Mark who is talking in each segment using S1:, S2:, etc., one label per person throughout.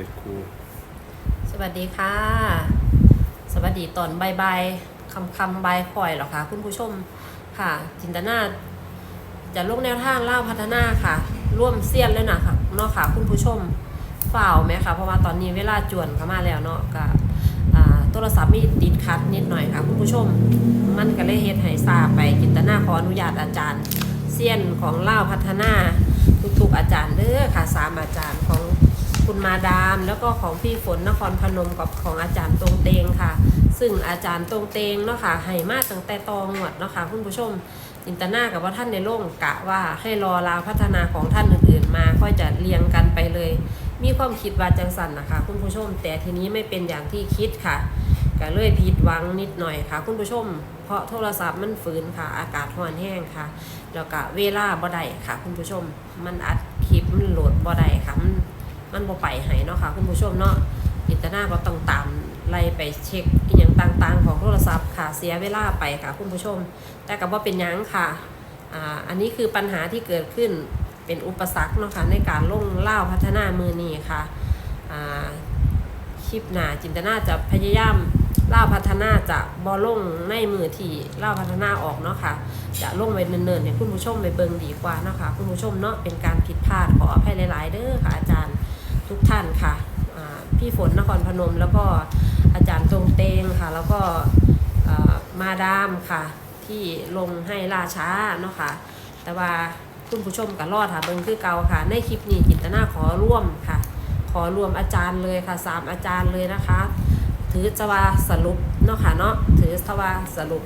S1: อ็ดครู
S2: สวัสดีค่ะ สวัสดีตอนใบายบคำคำใบคอยเหรอคะคุณผู้ชมค่ะ จินตนาจะลงแนวทางล่าพัฒนาค่ะ ร่วมเซียนเลยนะค่ะเนาะค่ะคุณผู้ชมฝ่าวไหมคะเพราะว่าตอนนี้เวลาจวนเข้ามาแล้วเนาะก็อ่าโทรศัพท์มีติดคัดนิดหน่อยค่ะคุณผู้ชม มันก็เลยเฮ็ดให้ทราบไปจินตนาขออนุญาตอาจารย์เซียนของเล่าพัฒนาทุกๆอาจารย์เด้อค่ะสามอาจารย์ของ คุณมาดาม แล้วก็ของพี่ฝนนครพนมกับของอาจารย์ตรงเตงค่ะ ซึ่งอาจารย์ตรงเตงเนาะค่ะให้มาตั้งแต่ตองวดเนาะค่ะคุณผู้ชมจินตนากับว่าท่านในโลงกะว่าให้รอลาวพัฒนาของท่านอื่นๆ มาค่อยจะเรียงกันไปเลย มีความคิดว่าจังสันนะคะ คุณผู้ชม แต่ทีนี้ไม่เป็นอย่างที่คิดค่ะก็เลยผิดหวังนิดหน่อยค่ะ คุณผู้ชม เพราะโทรศัพท์มันฝืนค่ะ อากาศร้อนแห้งค่ะแล้วก็เวลาบ่ได้ค่ะ คุณผู้ชม มันอัดคลิปมันโหลดบ่ได้ค่ะมัน มันบ่ไปให้เนาะค่ะคุณผู้ชมเนาะอินเตอร์เน็ตก็ต้องตามไล่ไปเช็คอีหย่างต่างๆ ของโทรศัพท์ค่ะเสียเวลาไปค่ะคุณผู้ชม แต่ก็บ่เป็นยังค่ะอ่าอันนี้คือปัญหาที่เกิดขึ้นเป็นอุปสรรคเนาะค่ะในการลงเล่าพัฒนามือนี้ค่ะอ่าคลิปหน้าจินตนาจะพยายามเล่าพัฒนาจะบ่ลงในมือที่เล่าพัฒนาออกเนาะค่ะจะลงไว้เนินๆให้คุณผู้ชมไปเบิงดีกว่าเนาะค่ะคุณผู้ชมเนาะเป็นการผิดพลาดขออภัยหลาย ๆ เด้อค่ะอาจารย์ ทุกท่านค่ะพี่ฝนนครพนม แล้วก็อาจารย์ตรงเตงค่ะ แล้วก็มาดามค่ะ ที่ลงให้ล่าช้าเนาะค่ะ แต่ว่าคุณผู้ชมก็รอดค่ะเบิ่งคือเก่าค่ะ ในคลิปนี้จินตนาขอร่วมค่ะ ขอรวมอาจารย์เลยค่ะสามอาจารย์เลยนะคะ ถือจะว่าสรุปเนาะค่ะเนาะถือจะว่าสรุป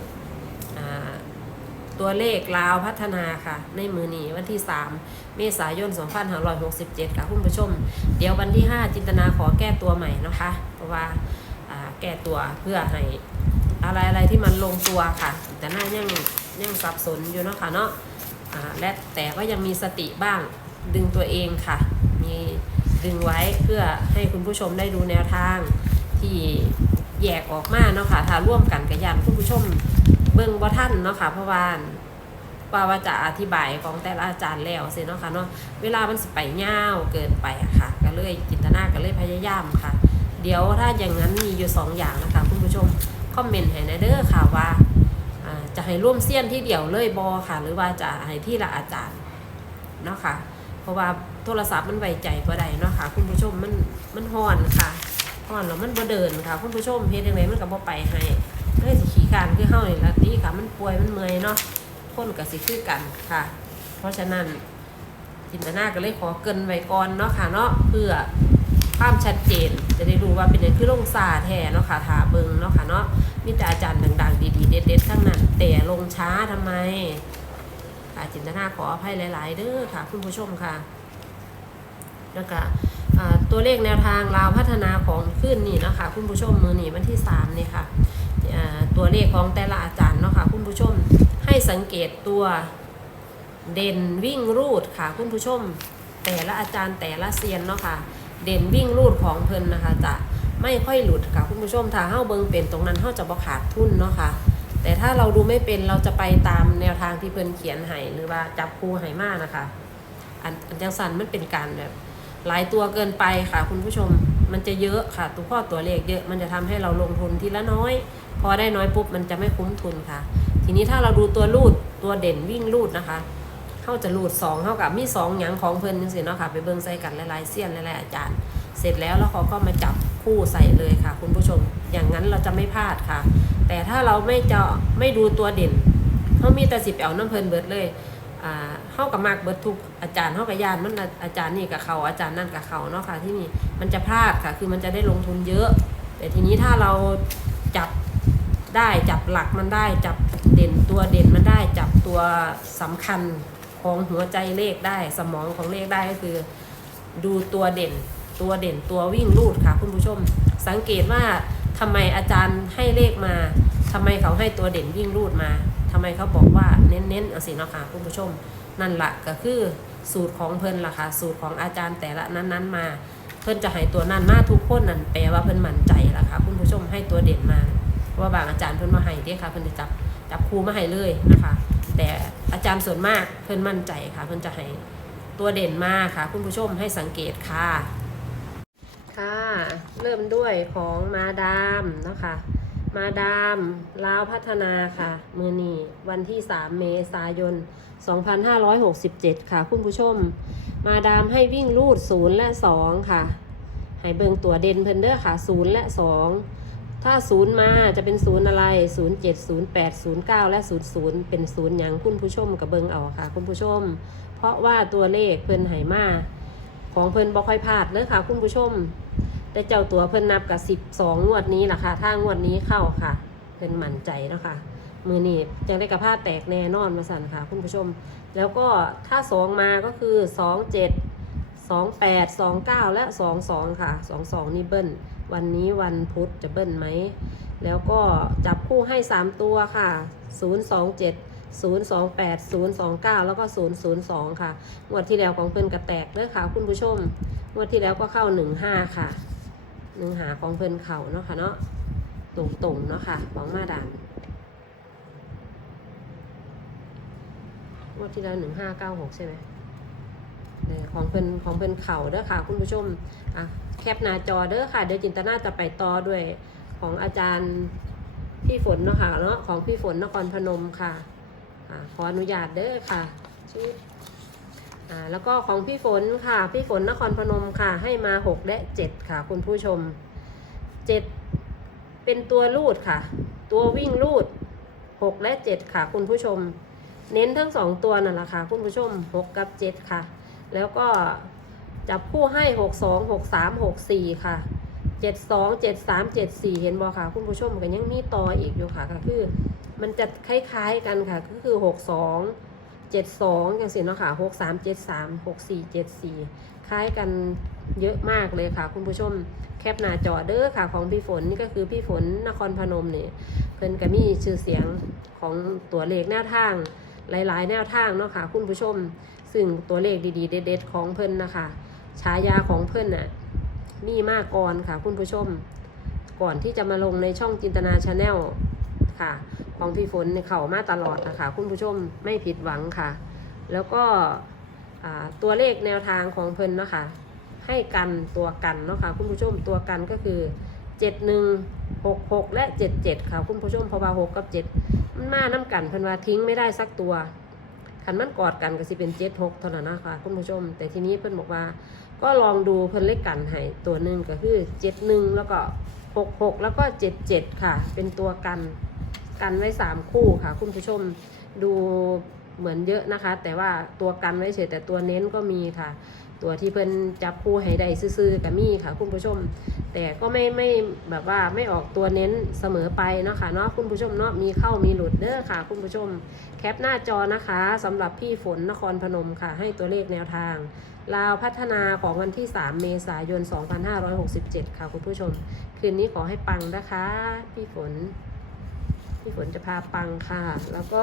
S2: ตัวเลขลาวพัฒนาค่ะ ในมือนี้วันที่ 3 เมษายน 2567 ค่ะคุณผู้ชม เดี๋ยววันที่ 5 จินตนาขอแก้ตัวใหม่นะคะ เพราะว่าแก้ตัวเพื่อให้อะไรอะไรที่มันลงตัวค่ะจินตนายังยังสับสนอยู่เนาะค่ะเนาะและแต่ก็ยังมีสติบ้างดึงตัวเองค่ะ มีดึงไว้เพื่อให้คุณผู้ชมได้ดูแนวทางที่แยกออกมาเนาะค่ะถ้าร่วมกันกับยานคุณผู้ชม เบิ่งบ่ท่านเนาะค่ะเพราะว่าว่าว่าจะอธิบายของแต่ละอาจารย์แล้วสิเนาะค่ะเนาะเวลามันสิไปยาวเกินไปอะค่ะ ก็เลยจินตนาก็เลยพยายามค่ะ เดี๋ยวถ้าอย่างนั้นมีอยู่สองอย่างนะคะคุณผู้ชมคอมเมนต์ให้นะเด้อค่ะว่าจะให้ร่วมเสี้ยนที่เดียวเลยบอค่ะ หรือว่าจะให้ที่ละอาจารย์เนาะค่ะ เพราะว่าโทรศัพท์มันไวใจบ่ได้เนาะค่ะ คุณผู้ชมมันมันฮ้อนค่ะฮ้อนแล้วมันบ่เดินค่ะ คุณผู้ชมเฮ็ดจังไดมันก็บ่ไปให้ เอ้ยสิขี้การคือเฮานี่ละตีค่ะมันป่วยมันเมื่อยเนาะคนก็สิคือกันค่ะ เพราะฉะนั้นจินตนาก็เลยขอเกินไว้ก่อนเนาะค่ะเนาะเพื่อความชัดเจนจะได้รู้ว่าเป็นอย่างคือลงซาแท้เนาะค่ะถาเบิงเนาะค่ะเนาะมีแต่อาจารย์ดังๆ ดีๆ เด็ดๆทั้งนั้น แต่ลงช้าทำไม ค่ะจินตนาขออภัยหลาย ๆ เด้อค่ะ คุณผู้ชมค่ะแล้วก็ตัวเลขแนวทางราวพัฒนาของขึ้นนี่เนาะคะคุณผู้ชมมือหนีวันที่3เนี่ยค่ะ ตัวเลขของแต่ละอาจารย์เนาะค่ะคุณผู้ชมให้สังเกตตัวเด่นวิ่งรูดค่ะคุณผู้ชม แต่ละอาจารย์แต่ละเซียนเนาะค่ะเด่นวิ่งรูดของเพิ่นนะคะจะไม่ค่อยหลุดค่ะคุณผู้ชมถ้าเฮ้าเบิงเป็นตรงนั้นเฮ้าจะบ่ขาดทุนเนาะค่ะแต่ถ้าเราดูไม่เป็นเราจะไปตามแนวทางที่เพิ่นเขียนให้หรือว่าจับคูให้มากนะคะ อันอันจังสันมันเป็นการแบบหลายตัวเกินไปค่ะคุณผู้ชมมันจะเยอะค่ะ ตัวข้อตัวเลขเยอะมันจะทำให้เราลงทุนทีละน้อย อได้น้อยปุ๊บมันจะไม่คุ้มทุนค่ะ ทีนี้ถ้าเราดูตัวรูดตัวเด่นวิ่งรูดนะคะเข้าจะรูด2เท่ากับมี2หยังของเพิ่นจังซี่เนาะค่ะ ไปเบิ่งใส่กันหลายๆเสี้ยนหลายๆอาจารย์ เสร็จแล้วแล้วเขาก็มาจับคู่ใส่เลยค่ะ คุณผู้ชม อย่างนั้นเราจะไม่พลาดค่ะ แต่ถ้าเราไม่จะไม่ดูตัวเด่นเขามีแต่สิบเอาน้ำเพลินเบิดเลยอ่าเข้ากับมากเบิดทุกอาจารย์เข้ากับยานมันอาอาจารย์นี่กับเขาอาจารย์นั่นกับเขาเนาะค่ะที่นี่มันจะพลาดค่ะ คือมันจะได้ลงทุนเยอะ แต่ทีนี้ถ้าเราจับ ได้จับหลักมันได้จับเด่นตัวเด่นมันได้จับตัวสำคัญของหัวใจเลขได้สมองของเลขได้ก็คือ ดูตัวเด่นตัวเด่นตัววิ่งรูดค่ะคุณผู้ชม สังเกตว่าทำไมอาจารย์ให้เลขมาทำไมเขาให้ตัวเด่นวิ่งรูดมาทำไมเขาบอกว่าเน้นๆเอาสิเนาะค่ะคุณผู้ชม นั่นแหละก็คือสูตรของเพิ่นล่ะค่ะสูตรของอาจารย์แต่ละนั้นๆมา เพิ่นจะให้ตัวนั้นมาทุกคนนั่นแปลว่าเพิ่นมั่นใจล่ะค่ะคุณผู้ชมให้ตัวเด่นมา เพราะว่าบางอาจารย์เพิ่นมาให้เด้ค่ะเพิ่นจะจับจับครูมาให้เลยนะคะ แต่อาจารย์ส่วนมากเพิ่นมั่นใจค่ะ เพิ่นจะให้ตัวเด่นมากค่ะ คุณผู้ชมให้สังเกตค่ะ ค่ะ เริ่มด้วยของมาดามนะคะ มาดามลาวพัฒนาค่ะ มือนีวันที่ 3 เมษายน 2567 ค่ะ คุณผู้ชม มาดามให้วิ่งรูด 0 และ 2 ค่ะ ให้เบิงตัวเด่นเพิ่นเด้อค่ะ 0 และ 2 ถ้า0มาจะเป็น0อะไร0 7 0 8 0 9แปดศูนย์เก้าและ0 0เป็น0หยังคุณผู้ชมกับเบิงเอาค่ะ คุณผู้ชม เพราะว่าตัวเลขเพิ่นให้มาของเพิ่นบ่ค่อยพลาดเลยค่ะ คุณผู้ชม แต่เจ้าตัวเพิ่นนับกับสิบสองงวดนี้ล่ะค่ะ ถ้างวดนี้เข้าค่ะ เพิ่นมั่นใจแล้วค่ะมือนี้จังได้กระพาแตกแน่นอนมาสั่นค่ะ คุณผู้ชม แล้วก็ถ้าสองมาก็คือสองเจ็ดสองแปดสองเก้าและสองสองค่ะสองสองนี่เบิ้ล วันนี้วันพุธจะเบิ้ลไหม แล้วก็จับคู่ให้สามตัวค่ะศูนย์สองเจ็ดศูนย์สองแล้วก็ศูนย์ศูนย์สองค่ะงวดที่แล้วของเพิ่นกระแตกเด้อค่ะ คุณผู้ชมงวดที่แล้วก็เข้าหนึ่งห้าค่ะหนึ่งหาของเพิ่นเข่าเนาะค่ะเนาะตรงตรงๆเนาะค่ะของมาดามงวดที่แล้วหนึ่งห้าเก้าหกใช่ไหมเออ ของเพิ่นของเพิ่นเข่าเด้อค่ะ คุณผู้ชมอะแคปหน้าจอเด้อค่ะ เดี๋ยวจินตนาจะไปต่อด้วยของอาจารย์พี่ฝนเนาะค่ะเนาะของพี่ฝนนครพนมค่ะอะขออนุญาตเด้อค่ะชื่ออ่าแล้วก็ของพี่ฝนค่ะ พี่ฝนนครพนมค่ะ ให้มา6และ7ค่ะ คุณผู้ชม7เป็นตัวรูดค่ะ ตัววิ่งรูด6และ7ค่ะ คุณผู้ชม เน้นทั้ง2ตัวนั่นแหละค่ะ คุณผู้ชม6กับ7ค่ะ แล้วก็จับคู่ให้6 2 6 3 6 4ค่ะ7 2 7 3 7 4เจ็ดสามเจ็ดสี่เห็นบ่ค่ะคุณผู้ชมก็ยังมีต่ออีกอยู่ค่ะก็คือ มันจะคล้ายๆกันค่ะก็คือ6 2เจ็ดสองอย่างสิเนาะค่ะหกสามเจ็ดสามหกสี่เจ็ดสี่คล้ายกันเยอะมากเลยค่ะ คุณผู้ชมแคปหน้าจอเด้อค่ะของพี่ฝนนี่ก็คือพี่ฝนนครพนมเนี่ยเพิ่นก็มีชื่อเสียงของตัวเลขแนวทางหลาย ๆ แนวทางเนาะค่ะคุณผู้ชม ซึ่งตัวเลขดีๆ เด็ดๆของเพิ่นนะคะฉายาของเพิ่นน่ะมีมากก่อนค่ะคุณผู้ชม ก่อนที่จะมาลงในช่องจินตนาชาแนลค่ะ ของพี่ฝนเนี่ยเข้ามาตลอดนะคะคุณผู้ชมไม่ผิดหวังค่ะ แล้วก็ตัวเลขแนวทางของเพิ่นเนาะคะให้กันตัวกันเนาะค่ะคุณผู้ชมตัวกันก็คือ 71 66 และ 77 ค่ะคุณผู้ชมพราะว่า6กับ 7 มันมาน้ำกันเพิ่นว่าทิ้งไม่ได้สักตัว ขันมันกอดกันก็สิเป็นเจ็ดหกเท่านั้นนะคะคุณผู้ชม แต่ทีนี้เพิ่นบอกว่า ก็ลองดูเพิ่นเลขกันให้ตัวหนึ่งก็คือเจ็ดหนึ่งแล้วก็หกหกแล้วก็เจ็ดเจ็ดค่ะ เป็นตัวกันกันไว้สามคู่ค่ะ คุณผู้ชมดูเหมือนเยอะนะคะ แต่ว่าตัวกันไว้เฉยแต่ตัวเน้นก็มีค่ะ ตัวที่เพิ่นจับคู่ให้ได้ซื่อๆกับมีค่ะ คุณผู้ชม แต่ก็ไม่ไม่แบบว่าไม่ออกตัวเน้นเสมอไปเนาะค่ะเนาะคุณผู้ชมเนาะมีเข้ามีหลุดเด้อค่ะ คุณผู้ชม แคปหน้าจอนะคะสำหรับพี่ฝนนครพนมค่ะ ให้ตัวเลขแนวทางลาวพัฒนาของวันที่ 3 เมษายน 2567 ค่ะคุณผู้ชม คืนนี้ขอให้ปังนะคะ พี่ฝน พี่ฝนจะพาปังค่ะ แล้วก็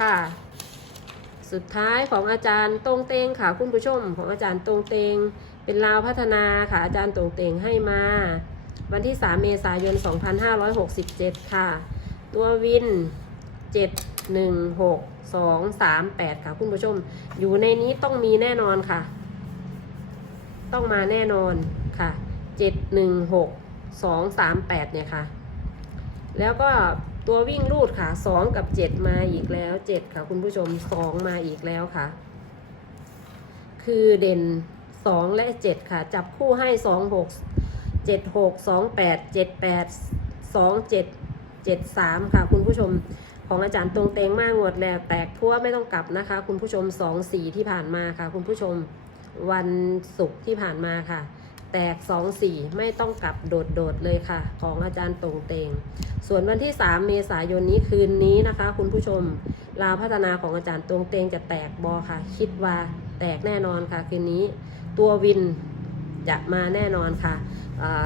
S2: ค่ะ สุดท้ายของอาจารย์ตรงเตงค่ะคุณผู้ชม ของอาจารย์ตรงเตง เป็นลาวพัฒนาค่ะอาจารย์ตรงเตงให้มา วันที่ 3 เมษายน 2567 ค่ะ ตัววิน 7 1 6 2 3 8 ค่ะคุณผู้ชม อยู่ในนี้ต้องมีแน่นอนค่ะ ต้องมาแน่นอนค่ะ 7 1 6 2 3 8 เนี่ยค่ะ แล้วก็ ตัววิ่งรูดค่ะ2กับ7มาอีกแล้ว7ค่ะ คุณผู้ชม2มาอีกแล้วค่ะ คือเด่น2และ7ค่ะ จับคู่ให้2 6 7 6 2 8 7 8 2 7 7 3ค่ะ คุณผู้ชมของอาจารย์ตรงเตงมากงวดแล้วแตกทั่วไม่ต้องกลับนะคะ คุณผู้ชม2 4ที่ผ่านมาค่ะ คุณผู้ชมวันศุกร์ที่ผ่านมาค่ะ แตก2 4ไม่ต้องกลับโดดๆเลยค่ะ ของอาจารย์ตรงเตง ส่วนวันที่ 3 เมษายนนี้คืนนี้นะคะ คุณผู้ชมลาพัฒนาของอาจารย์ตรงเตงจะแตกบอค่ะ คิดว่าแตกแน่นอนค่ะ คืนนี้ ตัววินจะมาแน่นอนค่ะ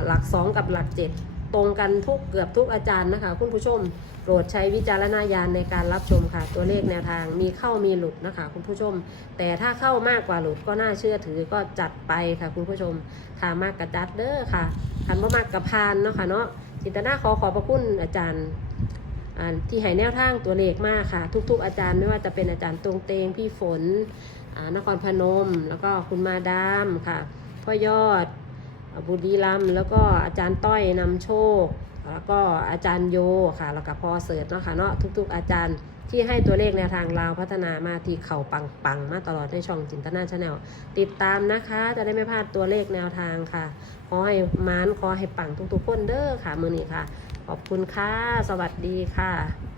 S2: หลัก 2 กับหลัก 7 ตรงกันทุกเกือบทุกอาจารย์นะคะ คุณผู้ชมโปรดใช้วิจารณญาณในการรับชมค่ะ ตัวเลขแนวทางมีเข้ามีหลุดนะคะ คุณผู้ชม แต่ถ้าเข้ามากกว่าหลุดก็น่าเชื่อถือก็จัดไปค่ะ คุณผู้ชมถ้ามากกระจัดเด้อค่ะคันว่ามากกระพานเนาะค่ะเนาะ จินตนาขอขอบพระคุณอาจารย์ที่ให้แนวทางตัวเลขมากค่ะ ทุก ๆ อาจารย์ไม่ว่าจะเป็นอาจารย์ตรงเตงพี่ฝนนครพนม แล้วก็คุณมาดามค่ะพ่อยอดบุรีรัมแล้วก็อาจารย์ต้อยนำโชค แล้วก็อาจารย์โยค่ะแล้วก็พอเสิร์ตเนาะค่ะเนาะทุก ๆ อาจารย์ที่ให้ตัวเลขแนวทางลาวพัฒนามาที่เข่าปังๆ มาตลอดในช่องจินตนาชาแนลติดตามนะคะ จะได้ไม่พลาดตัวเลขแนวทางค่ะ ขอให้มานขอให้ปังทุกๆคนเด้อค่ะมือนี้ค่ะ ขอบคุณค่ะ สวัสดีค่ะ